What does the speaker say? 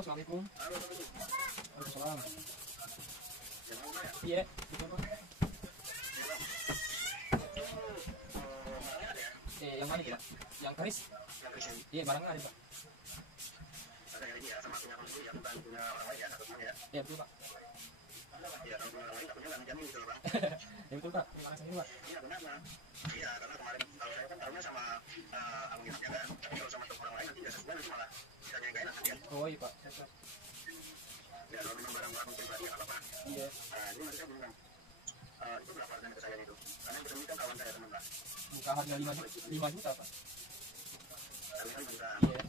Assalamualaikum. Waalaikumsalam. Iya, yang mana Pak? Yang keris? Iya, barangnya ada Pak. Ada yang ini ya, sama punya konsumsi ya, bukan punya orang lain ya, atau punya ya. Iya betul Pak. Ya, kalau punya orang lain, takutnya nggak menjamin gitu loh Pak. Ya betul Pak, terima kasih Pak. Iya benar Pak. Iya, karena kemarin kalau saya kan tahunya sama anggotanya kan, tapi kalau sama orang lain nanti nggak sesuai, nanti malah kitanya yang nggak enak kan. Oh iya Pak. Ya, kalau memang barang-barang pribadi nggak apa-apa. Iya. Nah, ini nanti saya bilang, itu berapa harganya ke saya itu? Karena yang ini kan kawan saya teman Pak. Buka harga 5 juta Pak. Tapi kan bisa. Iya.